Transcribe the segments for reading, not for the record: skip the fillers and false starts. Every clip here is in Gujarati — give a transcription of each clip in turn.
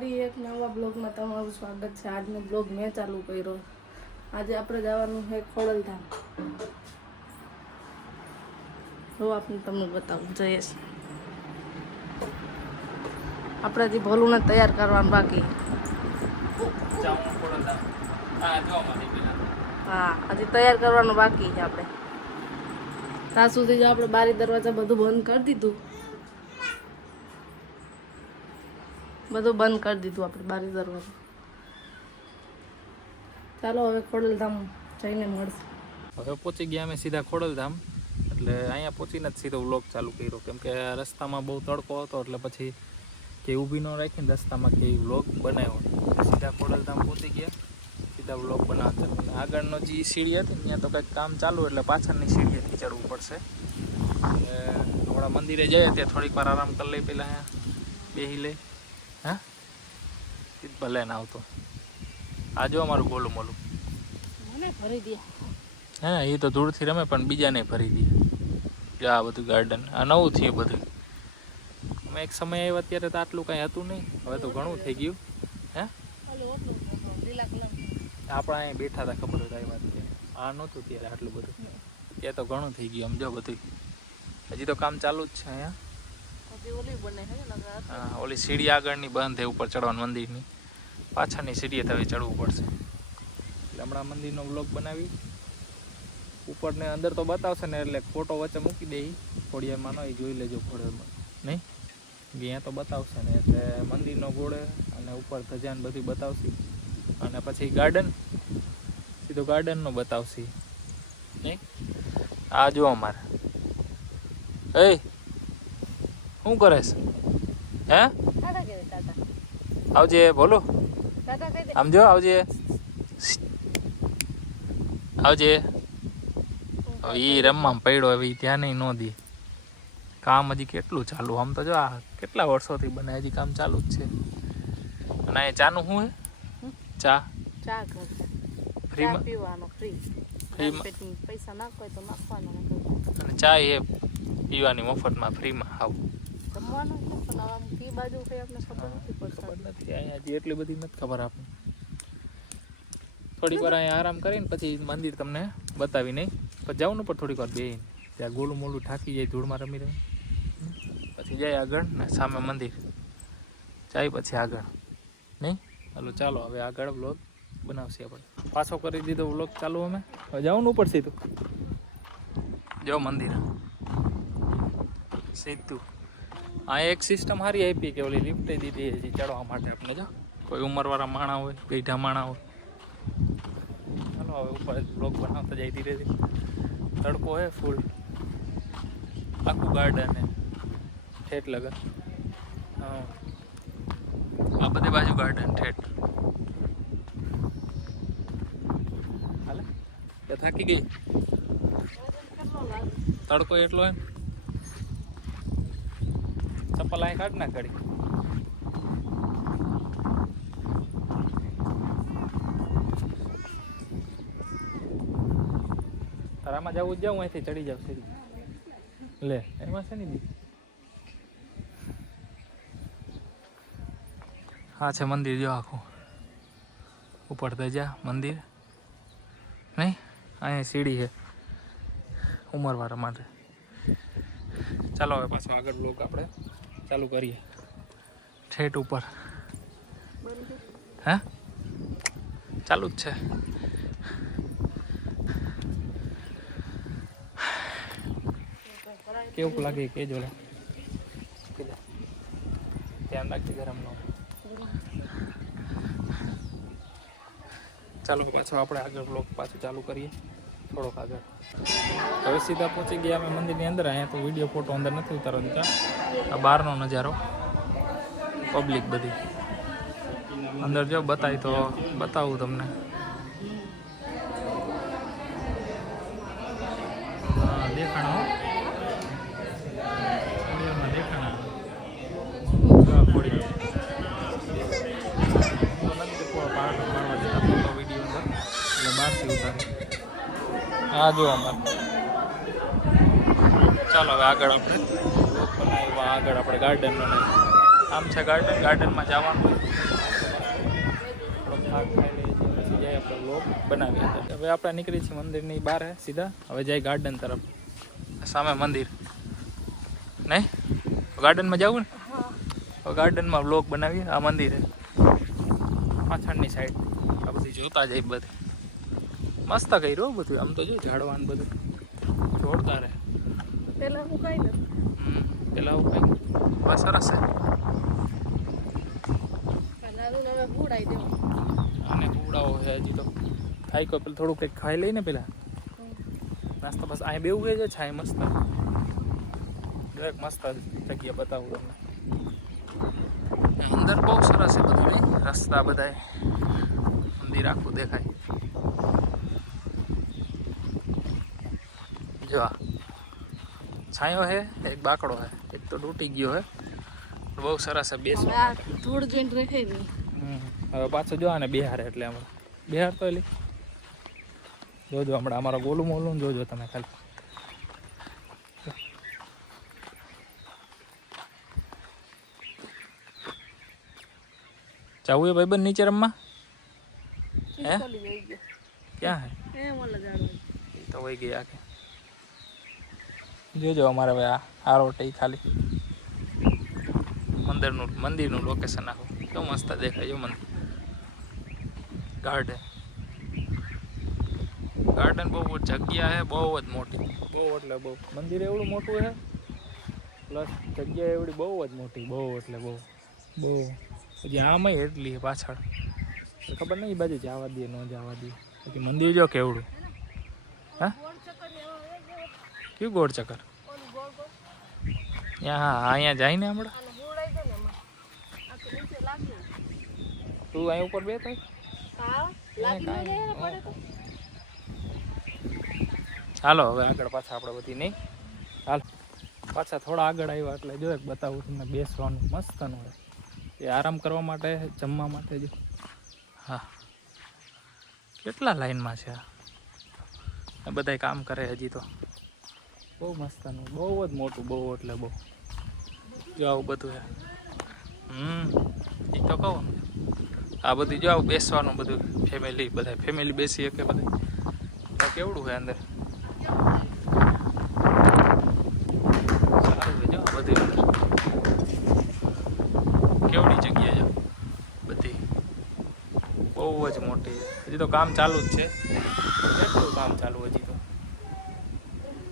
ફરી એક નવા બ્લોગમાં તમારું સ્વાગત છે। આજનો બ્લોગ મેં ચાલુ કર્યો। આજે આપણે જવાનું છે ખોડલધામ। જો આપણે તમને બતાવું જઈશ। આપણે હજી ભોલું ને તૈયાર કરવાનું બાકી। હા હજી તૈયાર કરવાનું બાકી છે આપણે। ત્યાં સુધી જ આપણે બારી દરવાજા બધું બંધ કરી દીધું। બધું બંધ કરી દીધું આપણે બારી દરવાજા। ચાલો હવે ખોડલધામ જઈને મળશે। હવે પહોંચી ગયા અમે સીધા ખોડલધામ। એટલે અહીંયા પહોંચીને જ સીધો વ્લોગ ચાલુ કર્યો, કેમ કે રસ્તામાં બહુ તડકો હતો એટલે પછી કે ઊભી ન રાખીને રસ્તામાં કે વ્લોગ બનાવ્યો। સીધા ખોડલધામ પહોંચી ગયા, સીધા વ્લોગ બનાવતા। આગળનો જે સીડી હતી ત્યાં તો કંઈક કામ ચાલુ એટલે પાછળની સીડીએથી ચડવું પડશે। એટલે આપણા મંદિરે જઈએ ત્યાં થોડીક વાર આરામ કરી લઈ, પહેલાં અહીંયા બેસી લઈ। હા ભલે ના આવતો આ જો અમારું ગોલું મોલું મને ભરી દે। હા એ તો ધૂળથી રમે પણ બીજાને ભરી દે। આ બધું ગાર્ડન આ નવું થયું બધું। અમે એક સમય આવ્યા ત્યારે તો આટલું કાંઈ હતું નહીં, હવે તો ઘણું થઈ ગયું। હે આપણે અહીં બેઠા હતા ખબર હોય આવ્યા આ નહોતું ત્યારે આટલું બધું। ત્યાં તો ઘણું થઈ ગયું સમજો બધું। હજી તો કામ ચાલુ જ છે અહીંયા। હા ઓલી સીડી આગળની બંધ છે ઉપર ચડવાનું મંદિરની, પાછળની સીડીએ હવે ચડવું પડશે। એટલે હમણાં મંદિરનો વ્લોગ બનાવી ઉપર ને અંદર તો બતાવશે ને, એટલે ફોટો વચ્ચે મૂકી દે ખોડિયારમાં નો, એ જોઈ લેજો ખોડિયારમાં નહીં અહીંયા તો બતાવશે ને। એટલે મંદિરનો ગોળે અને ઉપર ધજાન બધી બતાવશે, અને પછી ગાર્ડન સીધું ગાર્ડનનો બતાવશે નહીં। આ જો અમારે એ શું કરે છે? હે આવજે બોલો આમ જો આવજે આવજે। એ રમવામાં પડ્યો હવે ત્યાં નહીં ન દે। કામ હજી કેટલું ચાલુ, આમ તો જો આ કેટલા વર્ષોથી બને હજી કામ ચાલુ જ છે। અને એ ચાનું શું હે? ચા ચા ફ્રીમાં પીવાનો ફ્રીમાં પૈસા નાખો તો નાખવાનો, અને ચા એ પીવાની મફતમાં ફ્રીમાં આવું જમવાનું પણ આમ કી બાજુ કઈ આપણે ખબર નથી પડતી। ખબર નથી અહીંયા હજી એટલી બધી નથી ખબર આપણને। થોડીક વાર અહીંયા આરામ કરીને પછી મંદિર તમને બતાવી નહીં, પછી જવાનું પણ થોડીક વાર બેહીને ત્યાં ગોલું મોલું ઠાકી જાય ધૂળમાં રમી રમી, પછી જાય આગળ ને સામે મંદિર જાય પછી આગળ નહીં। હાલો ચાલો હવે આગળ વ્લોગ બનાવશે આપણે। પાછો કરી દીધો વ્લોગ ચાલુ અમે, હવે જવાનું પડશે તું જો મંદિર સીધું। આ એક સિસ્ટમ સારી આપી કે ઓલી લિફ્ટ દીધી હજી ચડવા માટે આપણે, જો કોઈ ઉંમરવાળા માણા હોય ગઈઢા માણા હોય। ચાલો હવે ઉપર બ્લોગ બનાવતા જાય ધીરે ધીરે। તડકો હે ફૂલ, આખું ગાર્ડન હે ઠેઠ લગન। હા આ બધી બાજુ ગાર્ડન ઠેઠ। હાલે તે થાકી ગઈ, તડકો એટલો એમ ચપ્પલ અહીં કાઢ ના કાઢી। તારામાં જવું જ જાઉં અહીંથી ચડી જાવ સીધી લે એમાં છે ને બી। હા છે મંદિર જો આખું ઉપર ધજા મંદિર નહીં, અહીંયા સીડી છે ઉંમરવાળા માટે। ચાલો હવે પાછો આગળ બ્લોગ આપણે ચાલુ કરીએ ઠેઠ ઉપર। હે ચાલુ જ છે। કેવું લાગે કેજો લે, ધ્યાન રાખજે ગરમ ન। ચાલો પાછો આપણે આગળ બ્લોગ પાછું ચાલુ કરીએ થોડોક આગળ। હવે સીધા પહોંચી ગયા અમે મંદિરની અંદર। અહીંયા તો વિડીયો ફોટો અંદર નથી ઉતારવા દીધા, આ બહારનો નજારો પબ્લિક બધી અંદર જો બતાવી તો બતાવું તમને। હા દેખાણા દેખાણા ખોડી બહારથી ઉતારે। હા જો અમારે ચાલો હવે આગળ આપણે આગળ આપણે ગાર્ડનનો આમ છે ગાર્ડન, ગાર્ડનમાં જવાનું શાક ખાઈ લઈએ છીએ પછી જાય આપણે વ્લોગ બનાવીએ અંદર. હવે આપણે નીકળી છીએ મંદિરની બહાર સીધા. હવે જાય ગાર્ડન તરફ. સામે મંદિર નહીં, ગાર્ડનમાં જવું ને. હવે ગાર્ડનમાં વ્લોગ બનાવીએ. આ મંદિર છે પાછળની સાઈડ. આ બધી જોતા જાય બધે. મસ્ત કર્યું બધું. આમ તો જો ઝાડવાનું બધું જોરદાર હે. પેલા હું કઈ ને પેલા આવું કઈ બસ સરસ છે. હવે પૂડાઈ દેવું અને પૂડાઓ છે હજી તો. ખાઈ કોઈ પેલું થોડું કંઈક ખાઈ લઈને પેલા નાસ્તો. બસ અહીં બેવું ગઈ છે છાય મસ્ત. દરેક મસ્ત જગ્યા બતાવું તમને. અંદર બહુ સરસ છે બધું નહીં. રસ્તા બધા મંદિર આખું દેખાય. જો છાંયો હે, એક બાકડો હે, એક તો તૂટી ગયો હે. બહુ સરસ છે બેસવા. થોડું જોઈને રહે નહીં. હવે પાછો જો ને બિહાર એટલે હમણાં બિહાર તો એલી જોજો હમણાં અમારો ગોલું મોલું જોજો તમે ખાલી. જવું એ ભાઈબંધ નીચે રમવા? હે ક્યાં હે? તો વહી ગયા કે જોજો અમારે હવે આ રોટ ખાલી મંદિરનું લોકેશન આખું કેવું મસ્ત દેખાય. મંદિર ગાર્ડન બહુ જગ્યા છે, બહુ જ મોટી. બહુ એટલે બહુ. મંદિર એવડું મોટું છે પ્લસ જગ્યા એવડી બહુ જ મોટી. બહુ એટલે બહુ બહુ. હજી આમાંય એટલી પાછળ ખબર નહીં. એ બાજુ જવા દે ન જવા દે. પછી મંદિર જો કેવડું. હા કયું ગોળ ચક્કર? હા અહીંયા જાય ને હમણાં. તું અહીં ઉપર બે થાય. હાલો હવે આગળ પાછા આપણે બધી નહીં. હાલ પાછા થોડા આગળ આવ્યા એટલે જો એક બતાવું તમને. બેસવાનું મસ્તનું હોય એ આરામ કરવા માટે, જમવા માટે. જો હા કેટલા લાઈનમાં છે આ બધા કામ કરે હજી તો. બહુ મસ્તનું, બહુ જ મોટું. બહુ એટલે બહુ. જો આવું બધું છે. એ તો કહું આ બધું જો આવું બેસવાનું બધું. ફેમિલી બધા ફેમિલી બેસી શકે બધા. કેવડું છે અંદર. સારું છે જો બધી અંદર કેવડી જગ્યા છે બધી. બહુ જ મોટી. હજી તો કામ ચાલુ જ છે. કેટલું કામ ચાલુ હજી તો.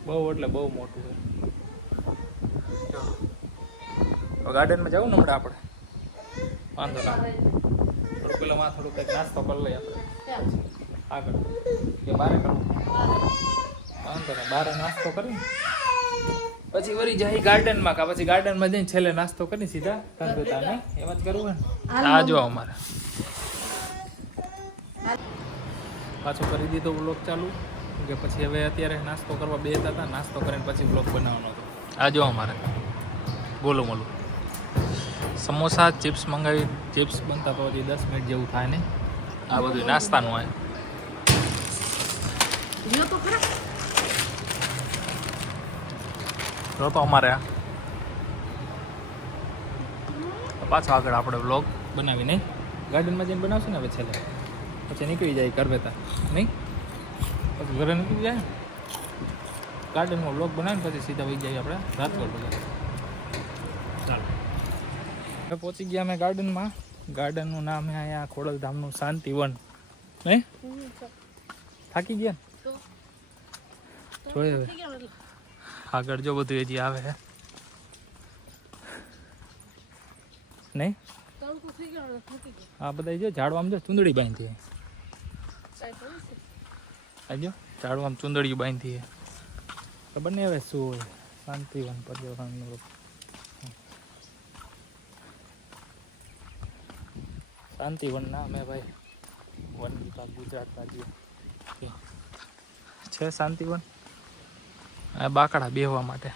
બહુ એટલે બહુ મોટું છે. જો ગાર્ડનમાં જવું ને હમણાં આપણે. વાંધો ના થોડું પેલા માં થોડું કંઈક નાસ્તો કરી લઈએ આપણે આગળ કે બારે કરવું. વાંધો ને બારે નાસ્તો કરીને પછી વળી જાય ગાર્ડનમાં. કા પછી ગાર્ડનમાં જઈને છેલ્લે નાસ્તો કરી સીધા ધંધોતા નહીં એમ જ કરવું ને. આ જો અમારે પાછો કરી દીધો બ્લોગ ચાલુ કે પછી હવે અત્યારે નાસ્તો કરવા બેસતા હતા. નાસ્તો કરીને પછી બ્લોગ બનાવવાનો હતો. આ જો અમારે બોલો મોલું સમોસા ચિપ્સ મંગાવી. ચિપ્સ બનતા તો હજી 10 મિનિટ જેવું થાય ને. આ બધું નાસ્તાનું હોય. જો તો અમારે પાછો આગળ આપણે વ્લોગ બનાવી નહીં. ગાર્ડનમાં જઈને બનાવશું ને હવે છેલ્લે. પછી નીકળી જાય કરવેતા નહીં. પછી ઘરે નીકળી જાય ગાર્ડનમાં વ્લોગ બનાવીને પછી સીધા વહી જાય આપણે રાજકોટ બજાર. ચાલો હવે પહોંચી ગયા અમે ગાર્ડનમાં. ગાર્ડનનું નામ છે અહીંયા ખોડલધામનું શાંતિવન. નહીં થાકી ગયા જોઈએ. હવે આગળ જો બધું હજી આવે છે નહીં. હા બધા જો ઝાડવામાં જો ચૂંદડી બાંધી. જો ઝાડવામાં ચૂંદડી બાંધી. ખબર નહીં હવે શું હોય. શાંતિવન પર્યાવરણનું શાંતિવન નામ હે ભાઈ. વન વિભાગ ગુજરાત રાજ્ય છે શાંતિવન. આ બાકડા બેહવા માટે.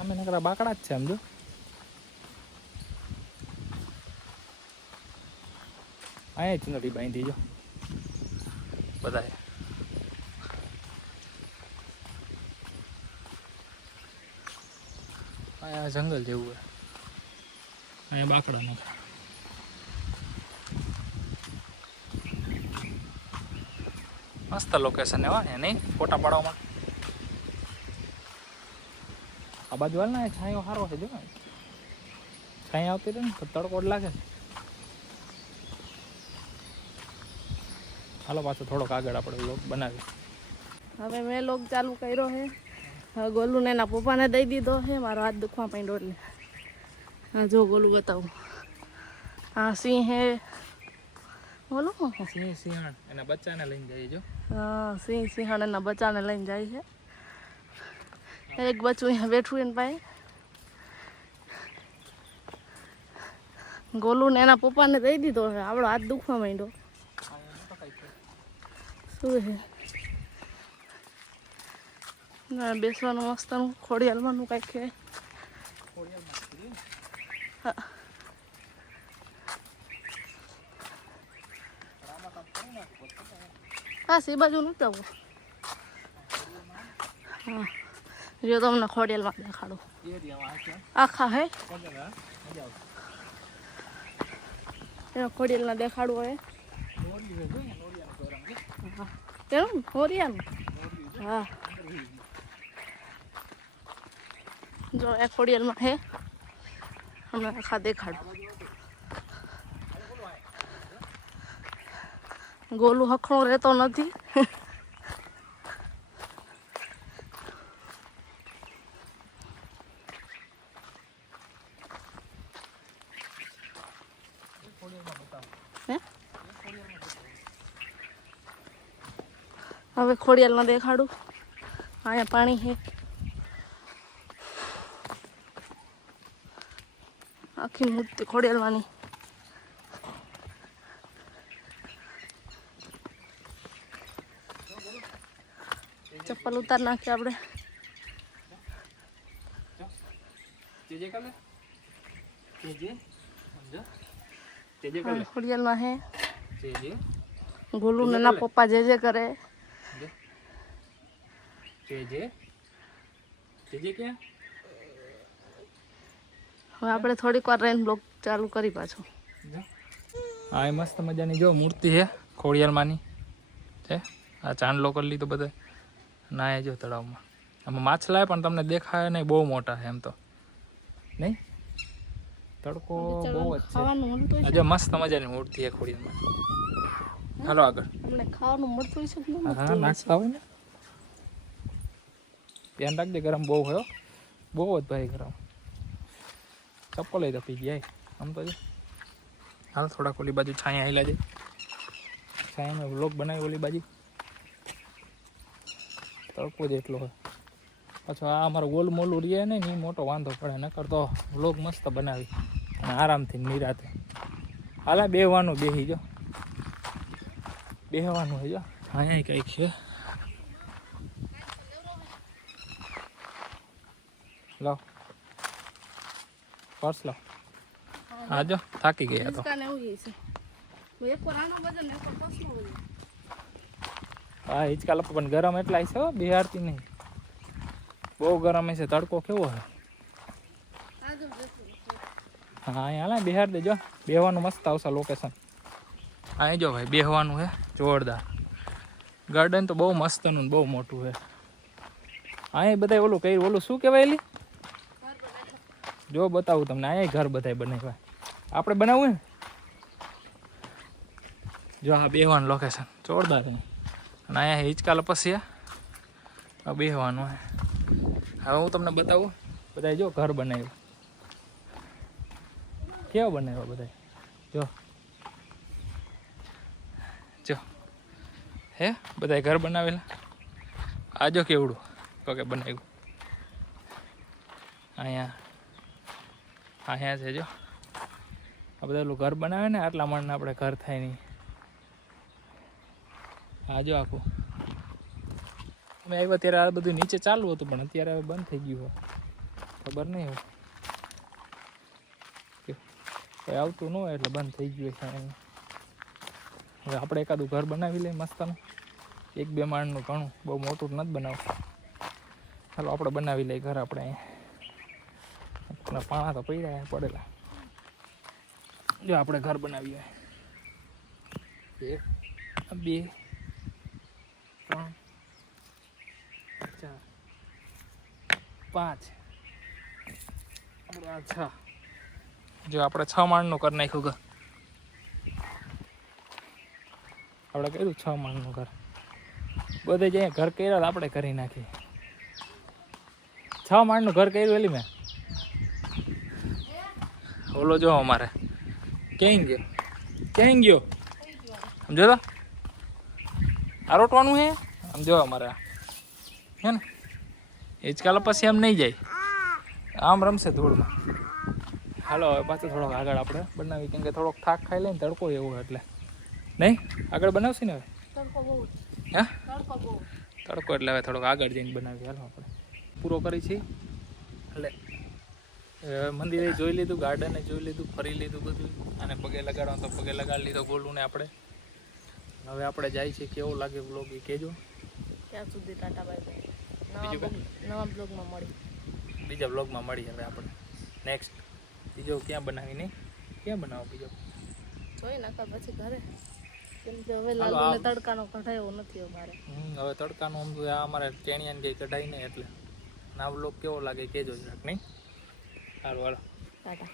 અમે નકરા બાકડા જ છે આમ જો. અહીંયા ચૂંદડી બાંધી જો બધા. આ જંગલ જેવું છે, અહીંયા બાકડા નાખા. મસ્ત લોકેશન એવા ને નહીં ફોટા પાડવામાં. આ બાજુ હાલ ને છાંયો સારો છે, જો છાંય આવતી રહે ને તો તડકો જ લાગે. હાલો પાછો થોડોક આગળ આપણે વ્લોગ બનાવી. હવે મેં લોગ ચાલુ કર્યો છે. હવે ગોલું ને એના પપ્પાને દઈ દીધો છે. મારો હાથ દુખવા માંડ્યો એટલે હા જો ગોલું બતાવું. હા સિંહ હે, બોલો સિંહ સિંહણ એના બચ્ચાને લઈને જઈએ જો. હા સિંહ સિંહણ એના બચ્ચાને લઈને જાય છે. એક બચ્ચું અહીંયા બેઠું એને પાસે. ગોલું ને એના પપ્પાને દઈ દીધો છે. આપણો હાથ દુખવા માંડ્યો. શું છે ના બેસવાનું મસ્તનું ખોડિયાલમાંનું કાંઈક છે. હા સી બાજુ નથી આવું. હા જો તમને ખોડિયાલમાં દેખાડું આખા હે ખોડિયાલના દેખાડવું હોય કેમ હોરિયાનું. હા જો એ ખોડિયાલમાં હે હમણાં આખા દેખાડું. ગોલું હખણું રહેતો નથી. હવે ખોડિયાલમાં દેખાડું. અહીંયા પાણી છે. આખી મૂર્તિ ખોડિયાલવાની. ચપ્પલ ઉતાર નાખીએ આપણે. ખોડિયાલમાં હે ગોલું ના પપ્પા જે કરે. હવે આપણે થોડીક વાર રહીને બ્લોગ ચાલુ કરી પાછો. હા એ મસ્ત મજાની જો મૂર્તિ છે ખોડિયાલમાંની છે. આ ચાંદલો કરી લીધો બધા ના જો તળાવમાં. આમાં માછલા પણ તમને દેખાય નહીં, બહુ મોટા છે એમ તો નહીં. તડકો બહુ જ છે. જો મસ્ત મજાની મૂર્તિ છે ખોડિયાલમાં. હાલો આગળ. અમને ખાવાનું મળતું છે કે હા નાસ્તા હોય ને. ધ્યાન રાખજે ગરમ બહુ હોય, બહુ જ ભાઈ ગરમ. ચપ્પલ તો પી ગયા આમ તો જો. હાલ થોડાક ઓલી બાજુ છાયા આવેલા છે. છાયામાં વ્લોગ બનાવી ઓલી બાજુ. તડકો જ એટલો હોય. પાછો આ અમારો ગોલ મોલું રહે ને એ મોટો વાંધો પડે. નકર તો વ્લોગ મસ્ત બનાવી અને આરામથી નિરાતે. હાલા બેહવાનું બેસી જો. બેહવાનું હોય જો. અહીંયા કંઈક છે. લો પર્સ લો. હા જો થાકી ગયા તો. હા હિંચકા લપ પણ ગરમ એટલા છે બિહારતી નહીં. બહુ ગરમ છે. તડકો કેવો છે. હા અહીંયા હાલ બિહાર દેજો. બેહવાનું મસ્ત આવશે લોકેશન. અહીં જો ભાઈ બેહવાનું છે જોરદાર. ગાર્ડન તો બહુ મસ્તનું બહુ મોટું છે. અહીં બધા ઓલું કઈ ઓલું શું કહેવાય એલી જો બતાવું તમને. અહીંયા ઘર બધા બનાવ્યા. આપણે બનાવવું ને જો આ બેહવાનું લોકેશન જોરદાર. અને અહીંયા હિંચકા લપસ્યા બેહવાનું હે. હવે હું તમને બતાવું બધા જો ઘર બનાવ્યું. કેવો બનાવ્યો બધા જો. જો હે બધા ઘર બનાવેલા. આ જો કેવડું કે બનાવ્યું. અહીંયા છે જો. આ બધા લોકો ઘર બનાવે ને આટલા માણને આપણે ઘર થાય નહીં. હા જો આખું અમે આવ્યા ત્યારે આ બધું નીચે ચાલુ હતું પણ અત્યારે હવે બંધ થઈ ગયું હોય. ખબર નહીં હોય કોઈ આવતું ન હોય એટલે બંધ થઈ ગયું છે. હવે આપણે એકાદું ઘર બનાવી લઈએ મસ્તનું. 1-2 માળનું ઘણું બહુ મોટું નથી બનાવવું. ચાલો આપણે બનાવી લઈએ ઘર આપણે અહીંયા. પાણા તો પડ્યા પડેલા. જો આપણે ઘર બનાવીએ 1 2 3 4 5 6. જો આપણે 6 માળનું કરી નાખ્યું ઘર. આપણે કર્યું 6 માળનું ઘર. બધે જે ઘર કર્યા આપણે કરી નાખીએ. 6 માળનું ઘર કર્યું એલી મેં. ઓલો જો અમારે ક્યાં ગયો સમજો તો આ રોટવાનું હે સમજો અમારે હે ને હિચકાલો પછી એમ નહીં જાય, આમ રમશે ધૂળમાં. હાલો હવે પાછું થોડોક આગળ આપણે બનાવી, કેમ કે થોડોક થાક ખાઈ લઈને તડકો એવો એટલે નહીં આગળ બનાવશે ને હવે. હે તડકો એટલે હવે થોડોક આગળ જઈને બનાવીએ. હાલો આપણે પૂરો કરી છીએ એટલે મંદિરે જોઈ લીધું, ગાર્ડને જોઈ લીધું, ફરી લીધું બધું, અને પગે લગાડવા તો પગે લગાડી લીધો ગોલું ને આપણે. હવે આપણે જાય છે, કેવો લાગે વ્લોગ એ કહેજો. ત્યાં સુધી ટાટા બાય બાય. બીજું નવા બ્લોગમાં મળી, બીજા બ્લોગમાં મળી. હવે આપણે નેક્સ્ટ બીજો ક્યાં બનાવી નહીં, ક્યાં બનાવો બીજો જોઈ નાખા પછી ઘરે, કેમ કે હવે લાલુને તડકાનો કઢાયો નથી અમારે. હવે તડકાનો આમ તો આ અમારે ટેણિયાને કંઈ કઢાઈ નહીં એટલે ના બ્લોગ કેવો લાગે કહેજો જરાક નહીં. સારું હાલો ટાટા.